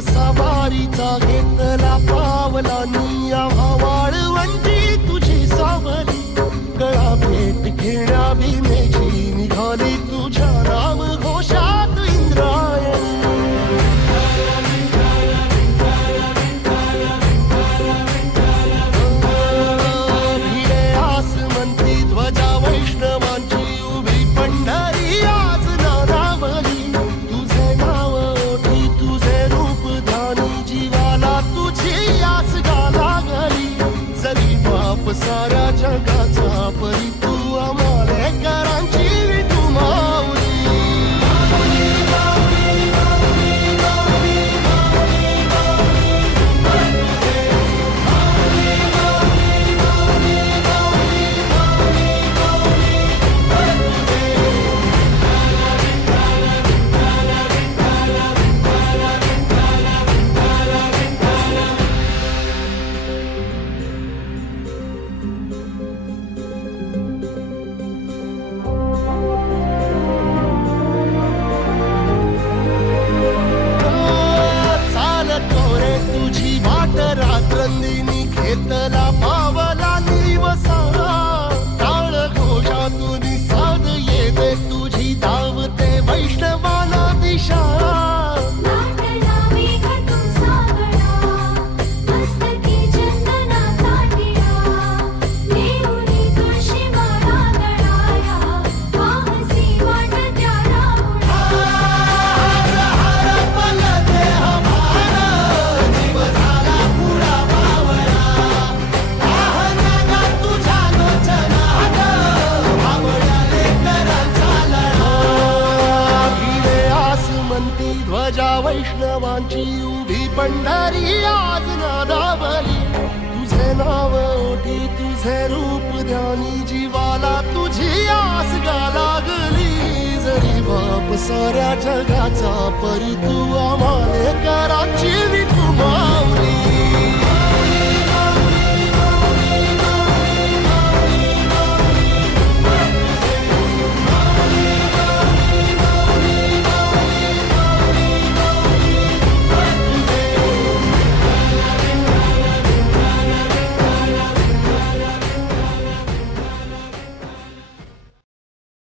सवारीचा घेतला पावला निया वाळवंटी तुझी सावली गळा भेट घेण्या भीमेची निघाली तुझ्या राम घोषात इंद्रायणी भिडे आसमंती ध्वजा वैष्णवांची उभी पंढरी आज नारावली तुझे नाव ओठी तुझे रूप ध्यानी जीवाला तुझी आस गाला गली जरी बाप साऱ्या जगाचा परी तू आमालेकरांची विठू माऊली रात्रंदिनी घेतला पावला निवसा टाळ घोषातून साध येते तुझी धावते वैष्णवाला दिशा ध्वजा वैष्णवांची उभी पंढरी आज नादावली तुझे नाव ओठी तुझे रूप ध्यानी जीवाला तुझी आस गा लागली जरी बाप साऱ्या जगाचा परी तू आमालेकरांची विठू माऊली